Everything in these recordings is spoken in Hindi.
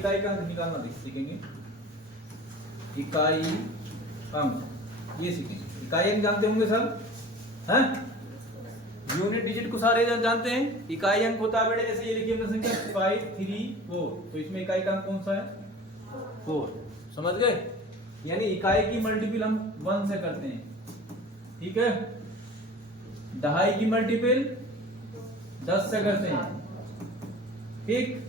इकाई का अंक निकालना सीखेंगे। इकाई अंक ये सीखेंगे। इकाई अंक जानते होंगे सब, हैं? यूनिट डिजिट को सारे जानते हैं। इकाई अंक होता है बेटे, जैसे ये लिखिए हमने संख्या 5 3 4, तो इसमें इकाई का अंक कौन सा है? 4। समझ गए? यानी इकाई की मल्टीपल हम 1 से करते हैं, ठीक है। दहाई की मल्टीपल 10 से करते हैं, ठीक।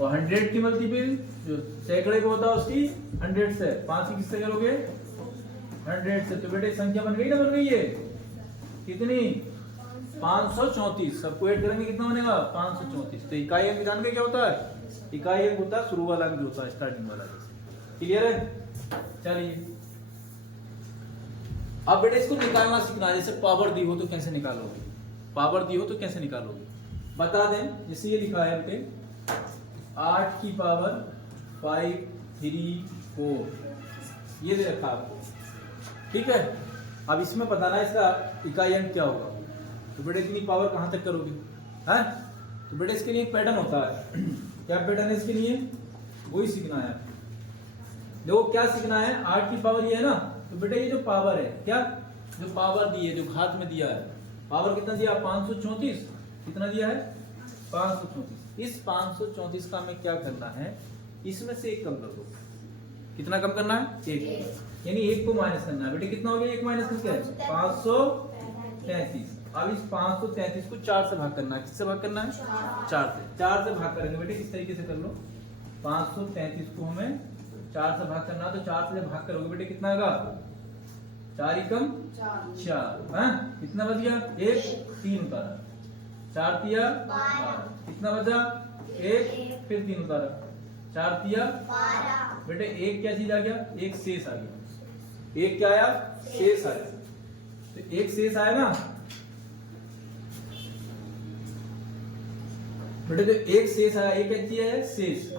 और 100 की मल्टीपल जो सैकड़े को होता है उसकी 100 से, 5 की किससे करोगे? 100 से। तो बेटे संख्या बन गई ना, बन गई है कितनी? 534। सबको ऐड करेंगे कितना बनेगा? 534। तो इकाई अंक जान के क्या होता है? इकाई अंक होता है शुरू वाला अंक जो होता है, स्टार्टिंग वाला। क्लियर है? चलिए अब बेटे इसको निकालना सीखना है। जैसे पावर दी हो तो कैसे निकालोगे? पावर दी हो तो कैसे निकालोगे बता दें। जैसे ये लिखा है पे 8 की पावर 5 3 4 ये दे रखा आपको, ठीक है। अब इसमें बताना है इसका इकाई अंक क्या होगा। तो बेटे इतनी पावर कहां तक करोगे, हैं? तो बेटे इसके लिए एक पैटर्न होता है। क्या पैटर्न है इसके लिए? वही सीखना है। देखो क्या सीखना है, 8 की पावर ये है ना, तो बेटे ये जो पावर है, क्या जो पावर दी है, जो घात में दिया है, पावर कितना दिया? 534। कितना दिया है? 534। इस 534 का हमें क्या करना है? इसमें से एक कम कर दो। कितना कम करना है? 1। यानी 1 को माइनस करना है। बेटे कितना हो गया 1 माइनस करके? 533। अब इस 533 को 4 से भाग करना है। किससे भाग करना है? 4 से। 4 से भाग करेंगे बेटे, इस तरीके से कर लो। 533 को हमें 4 से भाग करना, तो 4 से भाग करोगे बेटे कितना आएगा? 4 एकम 4। कितना बच गया? 1 3 उतारा, 4 तिया 12। कितना बचा? 1 फिर 3 उतारा, 4 तिया 12। बेटे 1 क्या चीज आ गया? 1 शेष आ गया। 1 क्या आया? शेष आया। तो 1 शेष आया ना बेटे, जो 1 शेष आया, 1 क्या चीज है? शेष।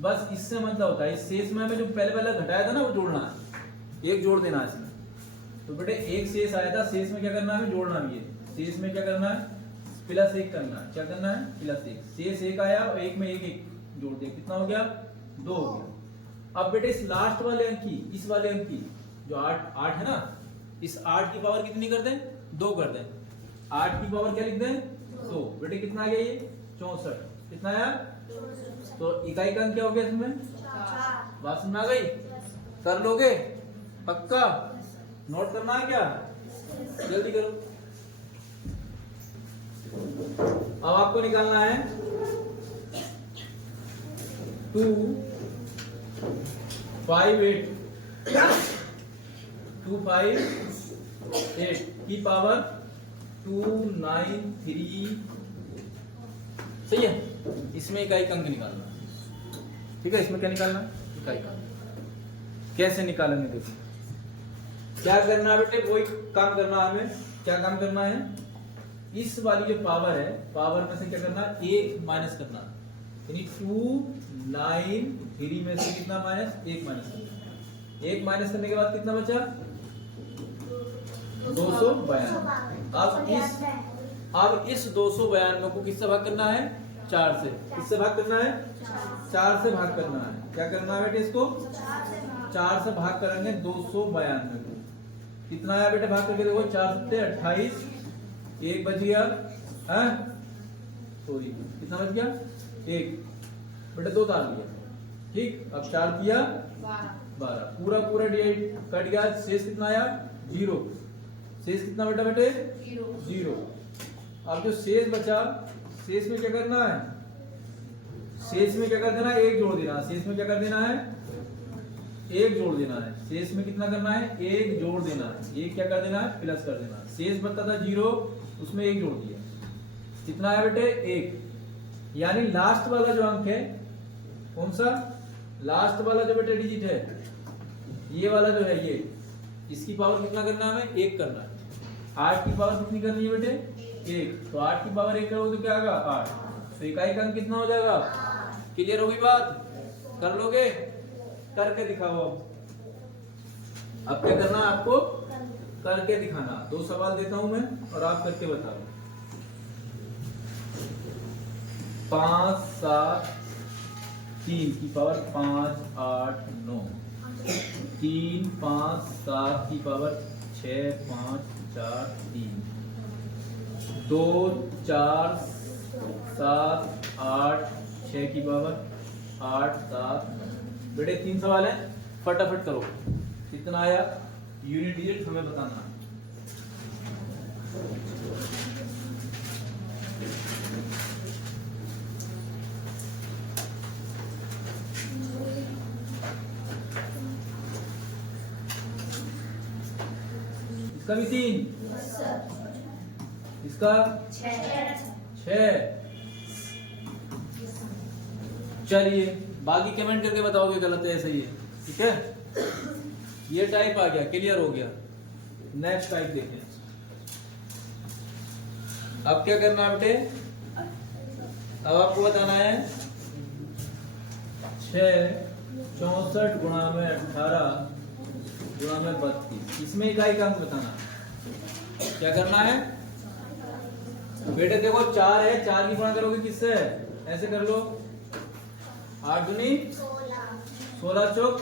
बस इससे मतलब होता है, इस शेष में हमें जो पहले पहले घटाया था ना वो जोड़ना है, 1 जोड़ देना है इसमें। तो बेटे 1 शेष आया था, शेष में क्या करना है? जोड़ना भी है। शेष में क्या करना है? +1 करना है। क्या करना है? +1। शेष 1 आया और 1 में 1 1 जोड़ दिया, कितना हो गया? 2 हो गया। अब बेटे इस लास्ट वाले अंक की, इस वाले अंक की जो 8 है ना, इस 8 की पावर कितनी कर दें? 2 कर दें। 8 की पावर क्या लिख दें? 2। बेटे कितना आ गया ये? 64। कितना आया? तो इकाई का अंक क्या हो गया इसमें? 4। बात समझ आ गई? कर लोगे पक्का? नोट करना है क्या? जल्दी करो। अब आपको निकालना है 2 5 8 2 5 8 की पावर 293। सही है? इसमें इकाई का अंक निकालना, ठीक है। इसमें क्या निकालना? इकाई का अंक। कैसे निकालेंगे देखिए। क्या करना है बेटे? वही काम करना है हमें। क्या काम करना है? इस वाली जो पावर है, पावर में से क्या करना है? 1 माइनस करना, यानी 293 में से कितना माइनस? 1 माइनस करना। 1 माइनस करने के बाद कितना बचा? 292। अब इस 292 को किससे भाग करना है? 4 से। किससे भाग करना है? 4 से भाग करना है। क्या करना है बेटे? इसको 4 से भाग करेंगे 292 को। कितना आया बेटे? भाग करके देखो, 4 7 28, 1 बच गया, सॉरी कितना बच गया? 1 बेटे 2 डाल दिया, ठीक। अब 4 दिया 12, पूरा पूरा डिवाइड कट गया। शेष कितना आया? 0। शेष कितना बेटा? बेटे 0। अब जो शेष बचा, शेष में क्या करना है? शेष में क्या कर देना है? 1 जोड़ देना है। शेष में क्या कर देना है? 1 जोड़ देना है। शेष में कितना करना है? 1 जोड़ देना है। 1 क्या कर देना है? प्लस कर देना है। शेष बचता था 0, उसमें 1 जोड़ दिया। कितना है बेटे? 1। यानी लास्ट वाला जो अंक है, कौन सा? लास्ट वाला जो बेटे डिजिट है, ये वाला जो है, ये इसकी पावर कितना करना है? हमें 1 करना है। 8 की पावर कितनी करनी है बेटे? 1। तो 8 की पावर 1 करोगे तो क्या आएगा? 8। तो इकाई का अंक कितना हो जाएगा? क्लियर होगी बात? कर लोगे? करके दिखाओ। अब क्या करना है आपको? करके दिखाना। 2 सवाल देता हूं मैं और आप करके बताओ। 5 7 3 की पावर 5 8 9, 3 5 7 की पावर 6 5 4 3, 2 4 7 8 6 की पावर 8 7 9। बेटे 3 सवाल है, फटाफट करो। कितना आया यूनिट डिजिट हमें बताना है। इसका भी 3, इसका 6। चलिए बाकी कमेंट करके बताओगे गलत है सही है, ठीक है। ये टाइप आ गया, क्लियर हो गया। नेक्स्ट टाइप देखें। अब क्या करना है बेटे, अब आपको बताना है 6 64 गुणा में 18 गुणा में 32। इसमें इकाई का अंक बताना है। क्या करना है बेटे, देखो 4 है, 4 की गुणा करोगे किससे, ऐसे कर लो, 8 दूनी 16 चौक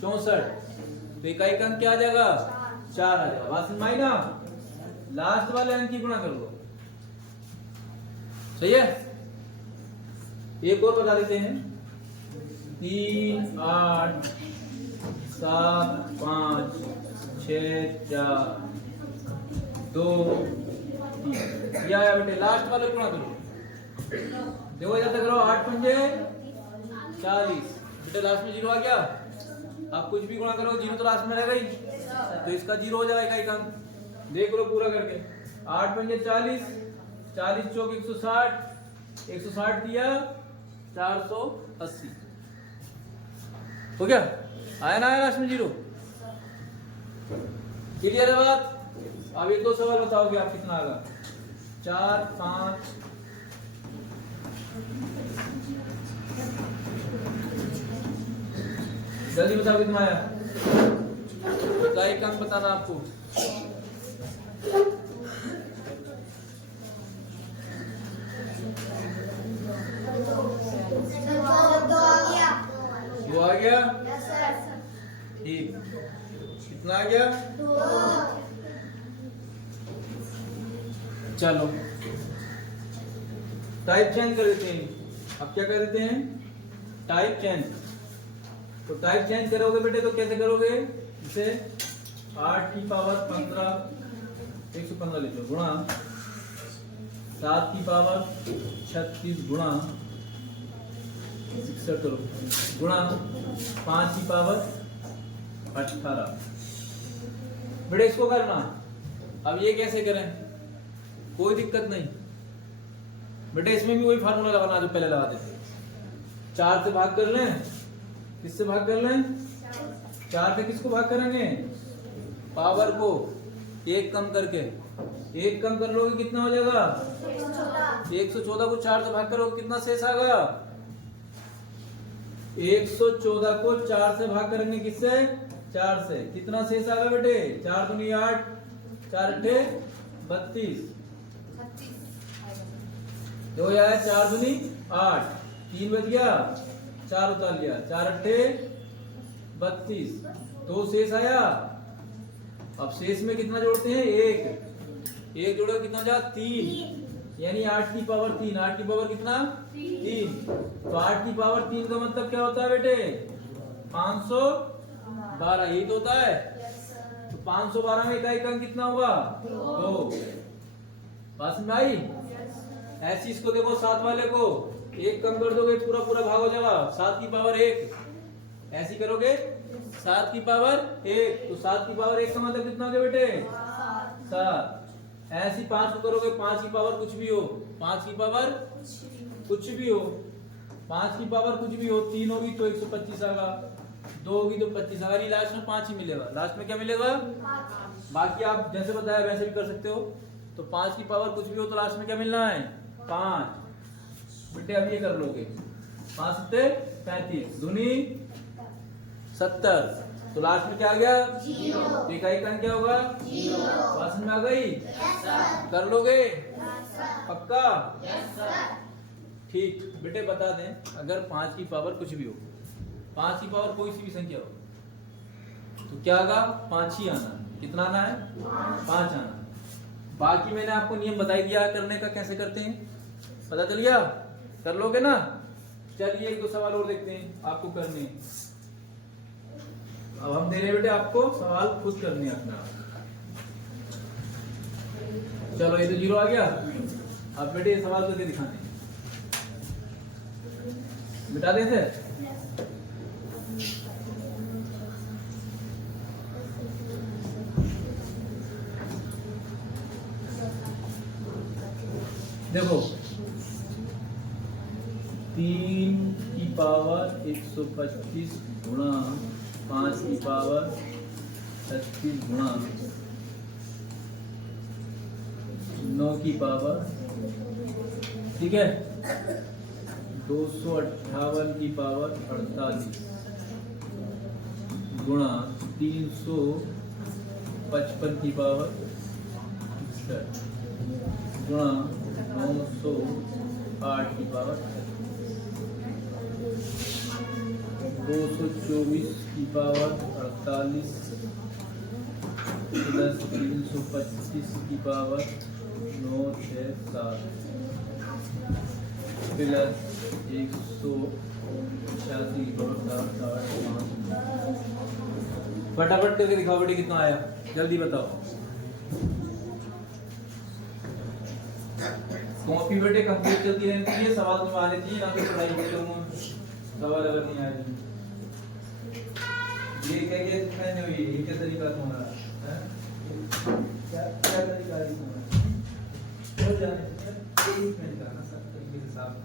64, तो इकाई का अंक क्या आ जाएगा 4 आ जाएगा। बात समझ ना, लास्ट वाले अंक की गुणा कर लो, सही है। एक और बता देते हैं, 3 8 7 5 6 4 2 3, या बेटे लास्ट वाले गुणा करो। देखो जैसे करो, 8 पंजे 40, बेटे लास्ट में 0 आ गया। आप कुछ भी गुणा करो 0 तो लास्ट में रहेगा ही, तो इसका 0 हो जाएगा इकाई का अंक। देख लो पूरा करके, 8 पंजे 40, 40 चौक 160, 160 दिया 480, हो गया। आया ना, आया लास्ट में 0। क्लियर है बात। अब ये 2 सवाल बताओगे आप कितना आएगा, 4 5 जल्दी बताओ कितना आया, इकाई का अंक बताना आपको। दो आ गया, ठीक। कितना आ गया, 2। चलो टाइप चेंज कर देते हैं। अब क्या कर देते हैं, टाइप चेंज। तो टाइप चेंज करोगे बेटे तो कैसे करोगे, इसे 8 की पावर 15 115 लिख लो, गुणा 7 की पावर 36 गुणा 61 करो, गुणा 5 की पावर 18। बेटे इसको करना। अब ये कैसे करें, कोई दिक्कत नहीं बेटे, इसमें भी वही फार्मूला लगाना जो पहले लगाते थे। 4 से भाग कर लें, किससे भाग कर लें, 4 पे किसको भाग करेंगे, पावर को 1 कम करके, 1 कम कर लोगे कितना हो जाएगा 114 को 4 से भाग करोगे कितना शेष आ गया, 114 को 4 से भाग करेंगे किससे, 4 से, कितना शेष आ गया बेटे, 4 दूनी 8 4 अट्ठे 32, दो यार 4 दूनी 8 3 बच गया, 4 उतार लिया, 4 अट्ठे 32, 2 शेष आया। अब शेष में कितना जोड़ते हैं, 1 जोड़ो कितना जा 3, यानी 8 की पावर 3, 8 की पावर कितना 3, तो 8 की पावर 3 का मतलब क्या होता है बेटे 512, यही तो होता है। तो 512 में इकाई का अंक कितना होगा 2। बात समझ आई। ऐसी इसको देखो 7 वाले को 1 कम कर दोगे पूरा पूरा भाग हो जाएगा, 7 की पावर 1, ऐसी करोगे 7 की पावर 1, तो 7 की पावर 1 का मतलब कितना हो गया बेटे 7। ऐसी 5 को करोगे 5 की पावर कुछ भी हो, 5 की पावर कुछ भी हो, 5 की पावर कुछ भी हो, 3 होगी तो 125 आएगा, 2 होगी तो 25 आएगा, लास्ट में 5 ही मिलेगा। लास्ट में क्या मिलेगा, बाकी आप जैसे बताया वैसे भी कर सकते हो। तो 5 की पावर कुछ भी हो तो लास्ट में क्या मिलना है 5। बेटे अब ये कर लोगे, 5 सत्ते 35 दूनी 70, तो लास्ट में क्या आ गया 0। इकाई का क्या होगा 0। बात में आ गई, कर लोगे पक्का, ठीक बेटे बता दें, अगर 5 की पावर कुछ भी हो, 5 की पावर कोई सी भी संख्या हो तो क्या आगा? 5 ही आना। कितना आना है? 5 आना। बाकी मैंने आपको नियम बता दिया करने का, कैसे करते हैं पता चल गया? कर लोगे ना? चलिए 1-2 सवाल और देखते हैं आपको करने। अब हम दे रहे बेटे आपको सवाल खुद करने अपना। चलो ये तो 0 आ गया। अब बेटे ये सवाल करके दिखाने, मिटा देते हैं। देखो 3 की पावर 125 गुणा 5 की पावर 36 गुणा 9 की पावर, ठीक है, 258 की पावर 48 गुणा 355 की पावर 61 गुणा 908 की पावर 224 की पावर 48 प्लस 325 की पावर 967 प्लस 186 की पावर 785। फटाफट करके दिखाओ बेटे कितना आया, जल्दी बताओ। कॉपी बेटे कंप्लीट चलती रहनी चाहिए, सवाल तो आ लेती है ना, तो पढ़ाई करते हो सवाल अगर नहीं आए। ये क्या मैंने हुई, ये क्या तरीका तुम्हारा है? क्या क्या तरीका है तुम्हारा? हो जाने एक मिनट का ना सब तरीके से साफ कर दो।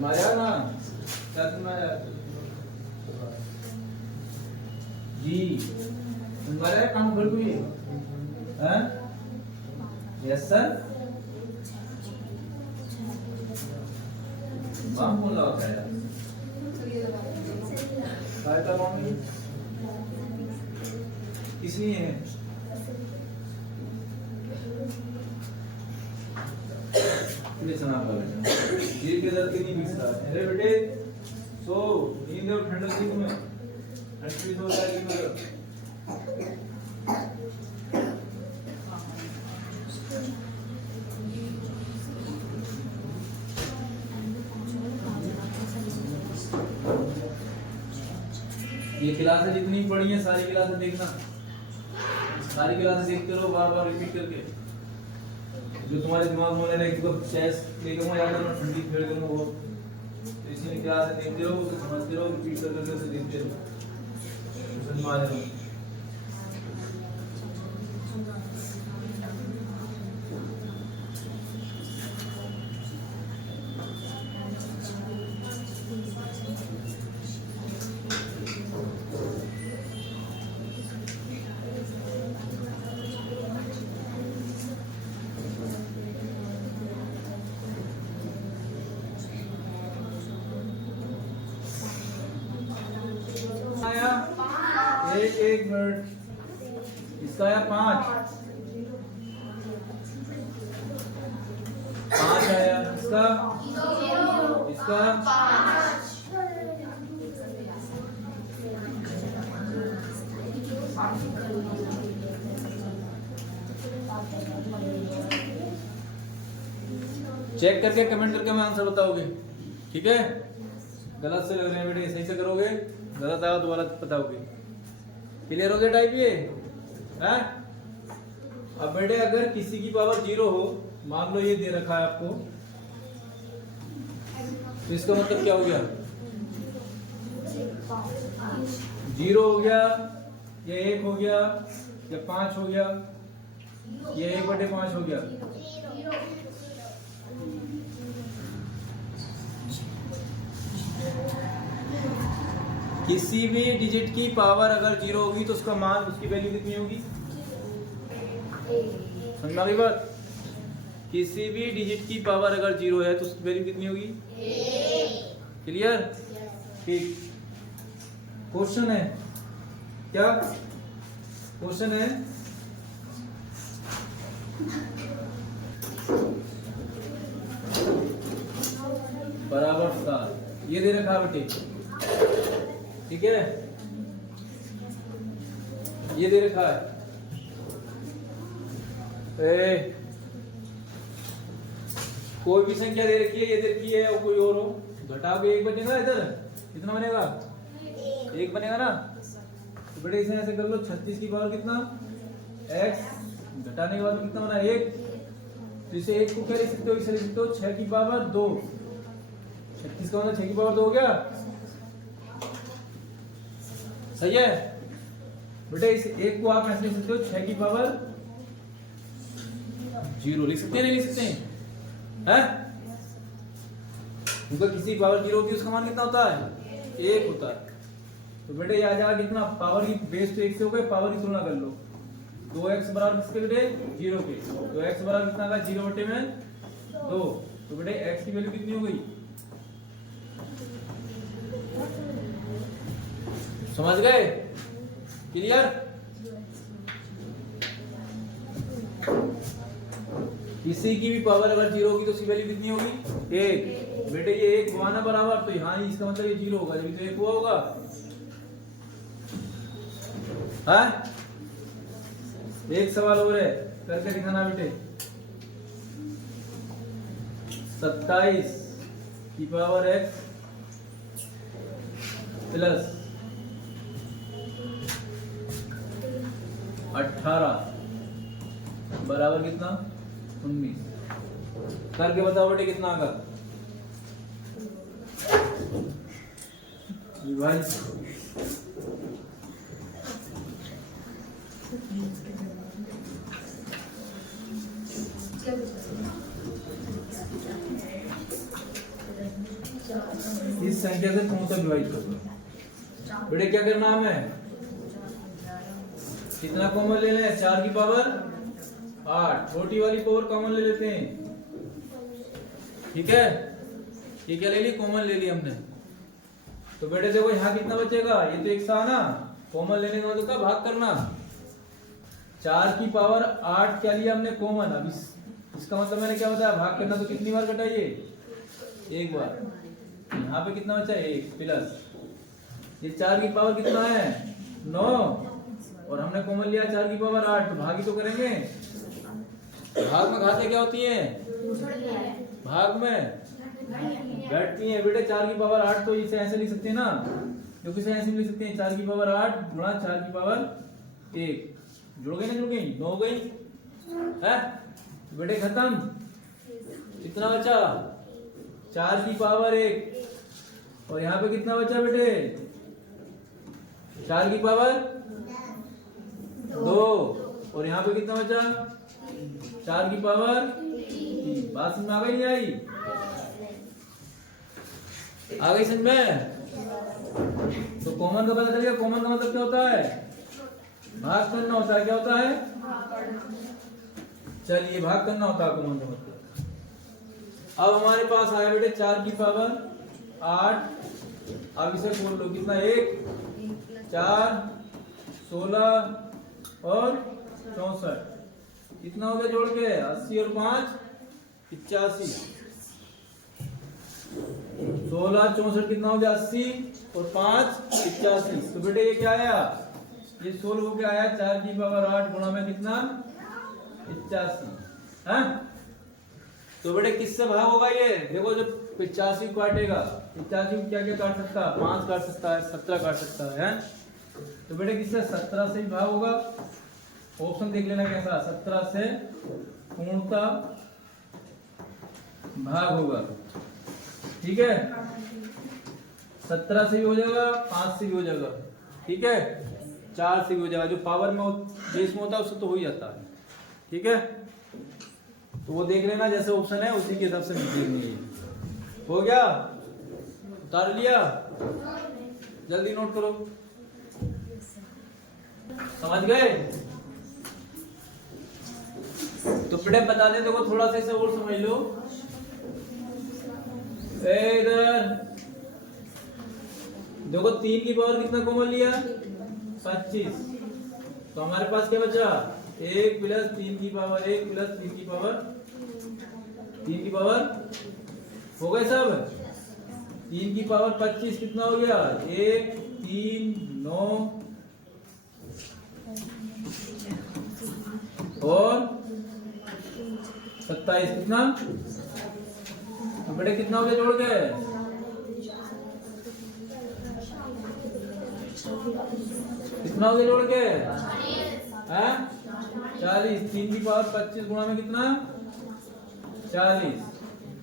माया ना क्या तुम्हारा जी तुम्हारा काम कर कोई है? Yes sir. माम बोला होता है काय का मामी किसने है? सुना दिल के दर्द की नहीं बिकता। अरे बेटे सो नींद और ठंडक थी तुम्हें, ठंडी हो जाएगी मगर। ये क्लासें जितनी पढ़ी हैं सारी क्लासें देखना, सारी क्लासें देखते रहो बार बार रिपीट करके। जो तुम्हारे दिमाग में रहने एक चेस लेके मैं याद करना, ठंडी खेल करूंगा वो, तो इसीलिए क्लास देखते रहो, उसे समझते रहो, रिपीट कर करके उसे देखते रहो, समझ में आ जाएगा। एक मिनट, इसका आया 5 आया, इसका इसका चेक करके कमेंट करके मैं आंसर बताओगे, ठीक है? गलत से लग रहे हैं बेटे, सही से करोगे, गलत आया दोबारा बताओगे। क्लियर हो गया टाइप ये है? अब बेटे अगर किसी की पावर 0 हो, मान लो ये दे रखा है आपको, तो इसका मतलब क्या हो गया? 0 हो गया, या 1 हो गया, या 5 हो गया, या 1/5 हो गया। किसी भी डिजिट की पावर अगर 0 होगी तो उसका मान, उसकी वैल्यू कितनी होगी? समझ में आ गई बात? किसी भी डिजिट की पावर अगर 0 है तो उसकी वैल्यू कितनी होगी? क्लियर? ठीक। क्वेश्चन है क्या? क्वेश्चन है बराबर 7, ये दे रखा है बेटे, ठीक है, ये दे रखा है। कोई भी संख्या दे रखी है, ये दे रखी है और कोई और हो, घटाओ के 1 बनेगा, इधर कितना बनेगा? 1 बनेगा ना। तो बेटे इसे ऐसे कर लो, 36 की पावर कितना? x, घटाने के बाद कितना बना? 1। तो इसे 1 को क्या लिख सकते हो? इसे लिख सकते हो 6 की पावर 2। 36 का मतलब 6 की पावर 2 हो गया, सही है बेटे। इस 1 को आप ऐसे लिख सकते हो 6 की पावर 0, लिख सकते हैं नहीं लिख सकते हैं? क्योंकि किसी पावर 0 होती है उसका मान कितना होता है? 1 होता है। तो बेटे ये आ जाएगा कितना? पावर की बेस तो 1 से हो गए, पावर की तुलना कर लो। 2x बराबर किसके बेटे? 0 के। तो x बराबर कितना आ गया? 0 बटे में 2। तो बेटे x की वैल्यू कितनी हो गई? समझ गए? क्लियर? किसी की भी पावर अगर 0 होगी तो उसकी वैल्यू कितनी होगी? 1। बेटे ये 1 हुआ ना बराबर, तो यहाँ ही इसका मतलब ये 0 होगा, जब तो 1 हुआ होगा। हाँ, एक सवाल और है, करके दिखाना बेटे। 27 की पावर x प्लस 18 बराबर कितना? 19। करके बताओ बेटे कितना आगा? विभाजित इस संख्या से कौन सा विभाजित कर दो बेटे? क्या करना हमें? कितना कॉमन ले लें? 4 की पावर 8, छोटी वाली पावर कॉमन ले लेते हैं, ठीक है। ये क्या ले ली? कॉमन ले ली हमने। तो बेटे देखो यहाँ कितना बचेगा? ये तो 1 सा ना, कॉमन लेने का मतलब क्या? भाग करना। 4 की पावर 8 क्या लिया हमने? कॉमन। अब इसका मतलब मैंने क्या बताया? भाग करना। तो कितनी बार घटाइए? 1 बार। यहाँ पे कितना बचा? 1 प्लस ये 4 की पावर कितना है? 9, और हमने कॉमन लिया 4 की पावर 8, तो भाग ही तो करेंगे। भाग में घातें क्या होती हैं? भाग में घटती हैं बेटे। 4 की पावर 8 तो इसे ऐसे लिख सकते हैं ना, जो किसे ऐसे लिख सकते हैं? 4 की पावर 8 गुणा 4 की पावर 1। जुड़ गई ना? जुड़ गई? 9 हो गई है बेटे, खत्म। कितना बचा? 4 की पावर 1, और यहाँ पे कितना बचा बेटे? 4 की पावर 2, और यहाँ पे कितना बचा? 4 की पावर 3। बात समझ में आ गई नहीं आई? आ गई समझ में? तो कॉमन का पता चलेगा। कॉमन का मतलब क्या होता है? भाग करना होता है। क्या होता है? चलिए, भाग करना होता है कॉमन का मतलब। अब हमारे पास आया बेटे 4 की पावर 8। अब इसे बोल लो कितना? 1, 4, 16 और 64। कितना हो गया जोड़ के? 80 और 5 85। 16 64 कितना हो गया? 80 और 5 85। तो बेटे ये क्या आया? ये 16 हो गया आया 4 की पावर 8 गुणा में कितना? 85 है। तो बेटे किससे भाग होगा ये? देखो जब 85 काटेगा, 85 क्या क्या काट सकता है? 5 काट सकता है, 17 काट सकता है। तो बेटे किससे? 17 से भी भाग होगा। ऑप्शन देख लेना कैसा? 17 से पूर्णता भाग होगा, ठीक है। 17 से भी हो जाएगा, 5 से भी हो जाएगा, ठीक है, 4 से भी हो जाएगा। जो पावर में बेस में होता है उससे तो हो ही जाता है, ठीक है। तो वो देख लेना, जैसे ऑप्शन है उसी के हिसाब से देखनी है। हो गया? उतार लिया? जल्दी नोट करो। समझ गए? तो बेटे बता दे, देखो थोड़ा सा इसे और समझ लो। इधर देखो 3 की पावर कितना कॉमन लिया, 25। तो हमारे पास क्या बचा, 1 प्लस 3 की पावर 1 प्लस 3 की पावर 3 की पावर हो गए सब। 3 की पावर 25 कितना हो गया, 1 3 9 और 27 कितना, बेटे कितना हो गया जोड़ के, कितना हो गया जोड़ के, 40। 3 की पावर 25 गुणा में कितना, 40।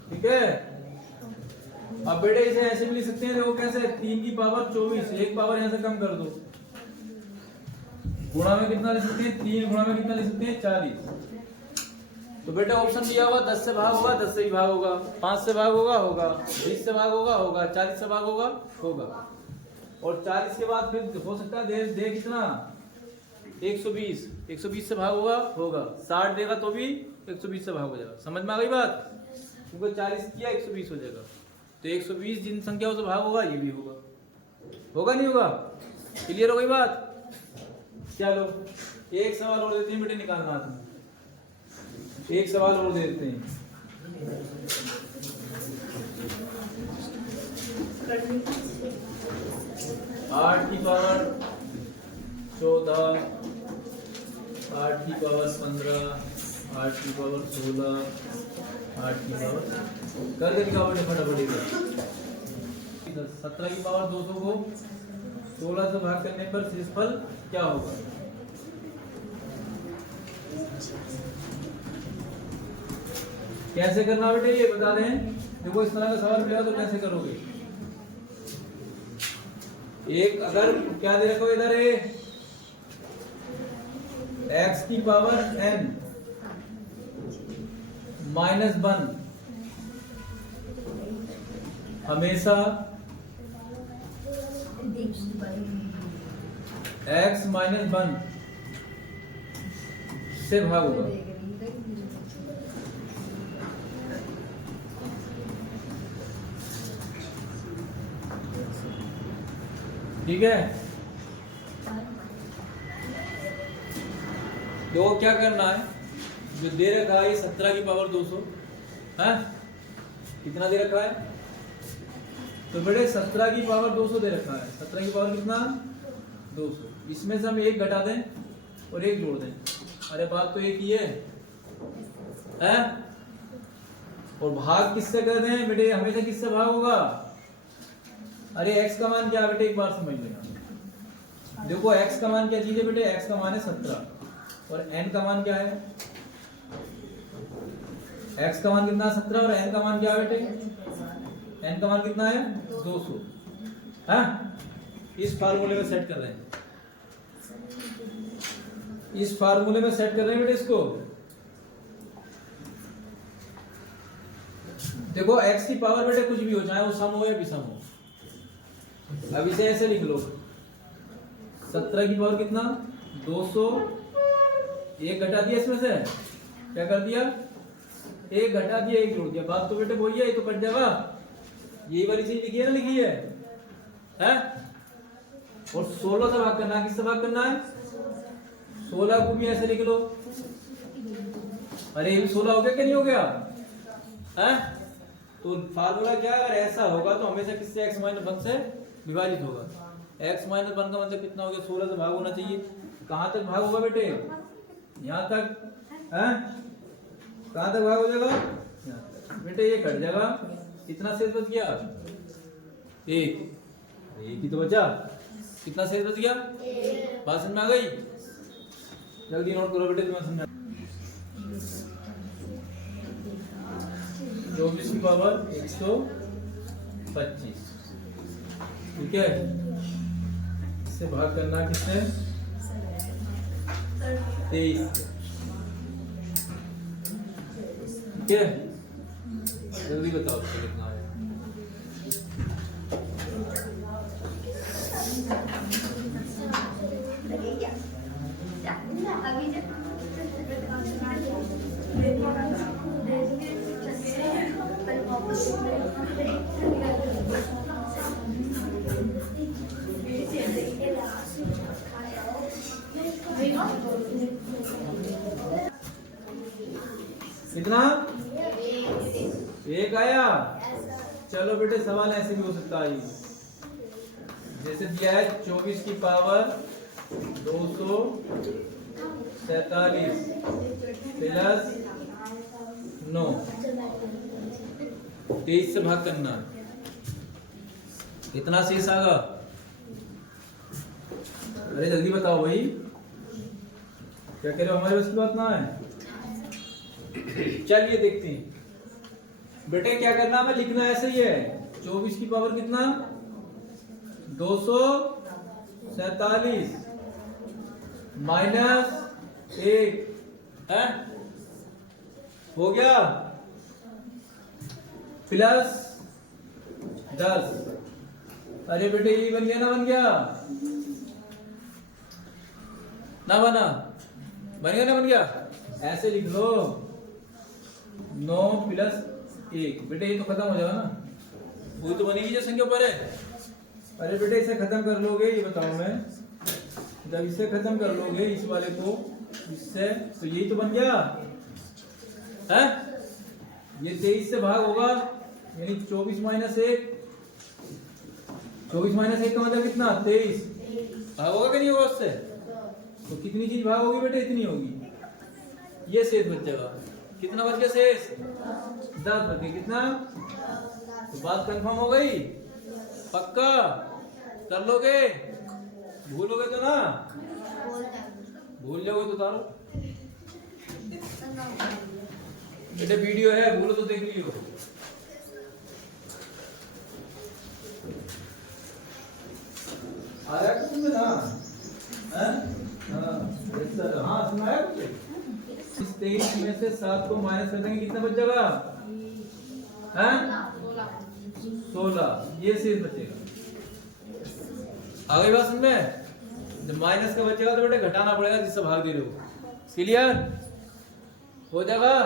ठीक है। अब बेटे इसे ऐसे भी लिख सकते हैं, देखो कैसे, 3 की पावर 24, एक पावर यहां से कम कर दो, गुणा में कितना लिख सकते हैं, 3 गुणा में कितना लिख सकते हैं, 40। तो बेटा ऑप्शन दिया हुआ 10 से भाग होगा, 10 से भी भाग होगा, 5 से भाग होगा, होगा 20 से भाग होगा, होगा 40 से भाग होगा, होगा। और 40 के बाद फिर हो सकता है दे कितना, 120, 120 से भाग होगा, होगा 60 देगा तो भी 120 से भाग हो जाएगा। समझ में आ गई बात, क्योंकि 40 किया 120 हो जाएगा। तो 120 जिन संख्याओं से भाग होगा, ये भी होगा, होगा नहीं होगा। क्लियर हो गई बात। चलो एक सवाल और देते हैं बेटे, निकालना था, एक सवाल और देते हैं। आठ की पावर 14, 8 की पावर 15, 8 की पावर 16, 8 की पावर कर बेटे फटाफट। 17 की पावर 200 को 16 से भाग करने पर शेषफल क्या होगा। कैसे करना बेटे ये बता दें। देखो इस तरह का सवाल मिलेगा तो कैसे करोगे। एक अगर क्या दे रखो इधर x की पावर n -1 हमेशा x -1 से भाग होगा। ठीक है, तो क्या करना है, जो दे रखा है 17 की पावर 200 है, कितना दे रखा है, तो बेटे 17 की पावर 200 दे रखा है। 17 की पावर कितना 200, इसमें से हम एक घटा दें और एक जोड़ दें। अरे बात तो एक ही है? और भाग किससे कर दें बेटे, हमेशा किससे भाग होगा। अरे x का मान क्या है बेटे, एक बार समझ लेना। देखो x का मान क्या चीज है बेटे, x का मान है 17 और n का मान क्या है, x का मान कितना 17 और n का मान क्या है बेटे, n का मान कितना है 200 है। इस फार्मूले में सेट कर रहे हैं, इस फार्मूले में सेट कर रहे हैं बेटे इसको। देखो x की पावर बेटे कुछ भी हो, चाहे वो सम हो या विषम हो। अब इसे ऐसे लिख लो, 17 की पावर कितना 200, एक घटा दिया इसमें से, क्या कर दिया, एक घटा दिया एक जोड़ दिया। बात तो बेटे वही है, ये तो कट जाएगा। यही वाली चीज लिखी है ना, लिखी है? और 16 से भाग करना, किससे भाग करना है, 16 को भी ऐसे लिख लो। अरे ये 16 हो गया क्या, नहीं हो गया है? तो फार्मूला क्या है, अगर ऐसा होगा तो हमेशा किससे x -1 से विभाजित होगा। x -1 का मतलब कितना हो गया, 16 से भाग होना चाहिए। कहां तक भाग होगा बेटे, यहां तक है। कहां तक भाग हो जाएगा, यहां तक। बेटे ये कट जाएगा, कितना शेष बच गया, एक ही तो बचा। कितना शेष बच गया, बात समझ में आ गई। जल्दी नोट करो बेटे, तुम्हें समझा। 24 की पावर 125, ठीक है। इससे भाग करना किससे, 23, ठीक है। जल्दी बताओ कितना है। अभी कितना? एक आया। चलो बेटे सवाल ऐसे भी हो सकता है, जैसे दिया है 24 की पावर 247 प्लस 9, 23 से भाग करना, कितना शेष आएगा? अरे जल्दी बताओ भाई, क्या कह रहे हो? हमारे बस की बात ना है। चलिए देखते हैं बेटे, क्या करना है, लिखना ऐसे ही है। 24 की पावर कितना? 247 माइनस 1 है, हो गया, प्लस 10। अरे बेटे ये बन गया ना? बन गया ना? बना? बन गया ना? बन गया? ऐसे लिख लो 9 प्लस 1। बेटे ये तो खत्म हो जाएगा ना, वही तो बनेगी जो संख्या ऊपर है। अरे बेटे इसे खत्म कर लोगे, ये बताओ मैं, जब इसे खत्म कर लोगे इस वाले को इससे, तो यही तो बन गया है। ये 23 से भाग होगा, यानी 24 माइनस 1। 24 माइनस 1 का मतलब कितना? 23 भाग होगा कि नहीं होगा उससे? तो कितनी चीज भाग होगी बेटे? इतनी होगी। ये शेष बच जाएगा। कितना बच गया शेष? 10 बच गया। कितना? तो बात कंफर्म हो गई? पक्का कर लोगे? भूलोगे तो ना? भूल जाओगे तो तारो बेटे, वीडियो है, भूलो तो देख लियो। आ रहा है कुछ ना? हाँ सुनाया कुछ? इस 23 में से 7 को माइनस कर देंगे, कितना बच जाएगा? 16। ये शेष बचेगा। आ गई बात समझ में? जब माइनस का बचेगा तो बेटे घटाना पड़ेगा जिससे भाग दे रहे हो। क्लियर हो जाएगा?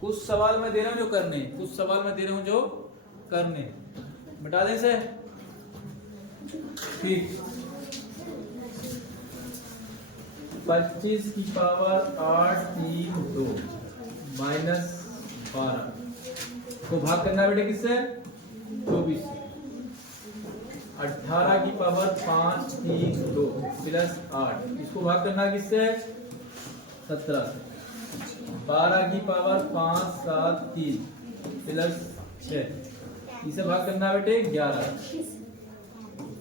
कुछ सवाल मैं दे रहा हूँ जो करने, कुछ सवाल मैं दे रहा हूँ जो करने, बता दें इसे। ठीक, 25 की पावर 8 3 2 माइनस 12 को भाग करना बेटे किससे? 24 से। 18 की पावर 5 3 2 प्लस 8, इसको भाग करना किससे? 17 से। 12 की पावर 5 7 3 प्लस 6, इसे भाग करना बेटे 11।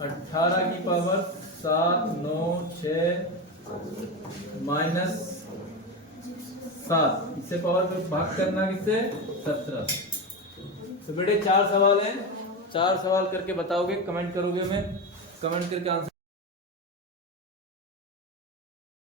18 की पावर 7 9 6 माइनस 7, इससे पावर पे भाग करना किससे? 17। तो बेटे 4 सवाल हैं, 4 सवाल करके बताओगे, कमेंट करोगे, मैं कमेंट करके आंसर